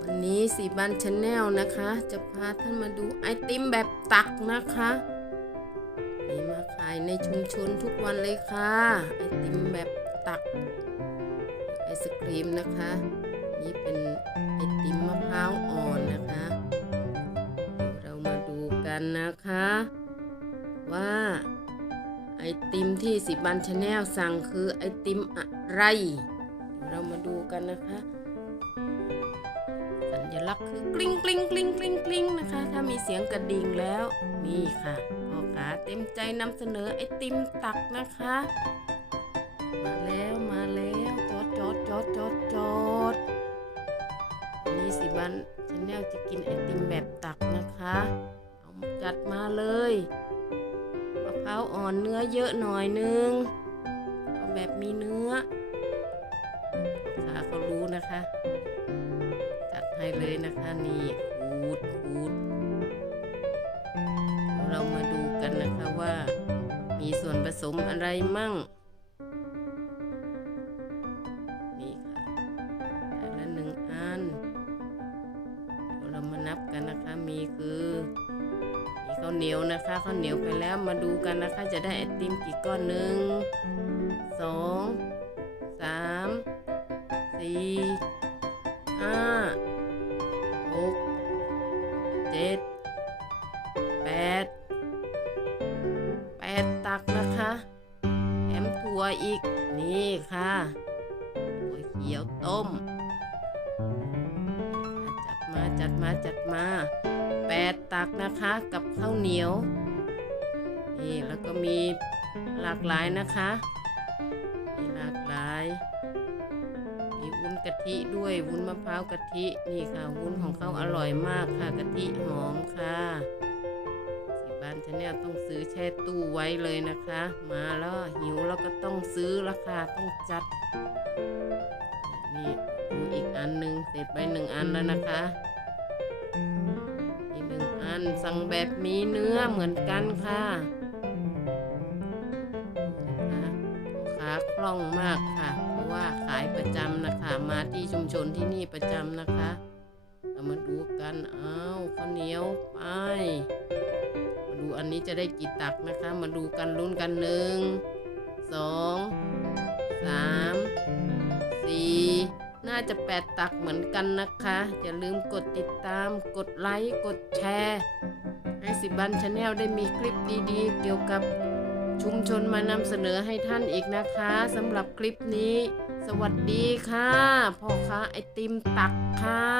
วันนี้สีบันชาแนลนะคะ จะพาท่านมาดูไอติมแบบตักนะคะมีมาขายในชุมชนทุกวันเลยค่ะ ไอติมแบบตัก ไอศครีมนะคะ นี่เป็นไอติมมะพร้าวอ่อนนะคะ เรามาดูกันนะคะ ว่าไอติมที่สิบันชาแนลสั่งคือไอติมอะไร เรามาดูกันนะคะ สัญลักษณ์คือกลิ้งกลิ้งกลิ้งกลิ้งกลิ้งนะคะ ถ้ามีเสียงกระดิ่งแล้ว นี่ค่ะพ่อขาเต็มใจนำเสนอไอติมตักนะคะ มาแล้วมาแล้วจอดจอดจอดจอดจอดนนี้สิบันชาแนลจะกินไอติมแบบตักนะคะ เอาจัดมาเลยมะพร้าวอ่อนเนื้อเยอะหน่อยนึง เอาแบบมีเนื้อ นะคะ จัดให้เลยนะคะนี่ขูดขูด เรามาดูกันนะคะว่า มีส่วนผสมอะไรมั่ง นี่ค่ะแต่ละหนึ่งอันเดี๋ยวเรามานับกันนะคะมีคือมีข้าวเหนียวนะคะข้าวเหนียวไปแล้วมาดูกันนะคะ จะได้ไอติมกี่ก้อนหนึ่งสอง ถั่วอีก นี่ค่ะถั่วเขียวต้ม จัดมาจัดมาจัดมาแปดตักนะคะกับข้าวเหนียว นี่แล้วก็มีหลากหลายนะคะ มีหลากหลาย มีวุ้นกะทิด้วยวุ้นมะพร้าวกะทิ นี่ค่ะวุ้นของเขาอร่อยมากค่ะกะทิหอมค่ะ สิบ้านชาแนลต้องซื้อแช่ตู้ไว้เลยนะคะ มาแล้วหิวแล้วก็ต้องซื้อราคาต้องจัด นี่ดูอีกอันหนึ่งเสร็จไปหนึ่งอันแล้วนะคะอีกหนึ่งอันสั่งแบบมีเนื้อเหมือนกันค่ะนะคาคล่องมากค่ะ เพราะว่าขายประจำนะคะ มาที่ชุมชนที่นี่ประจำนะคะ เรามาดูกันอ้าวข้าวเหนียวไป อันนี้จะได้กี่ตักนะคะ มาดูกันลุ้นกันหนึ่งสองสามสี่น่าจะแปดตักเหมือนกันนะคะอย่าลืมกดติดตาม กดไลค์ กดแชร์ให้สิบันชาแนลได้มีคลิปดีๆ เกี่ยวกับชุมชนมานำเสนอให้ท่านอีกนะคะสำหรับคลิปนี้ สวัสดีค่ะพ่อค้าไอติมตักค่ะ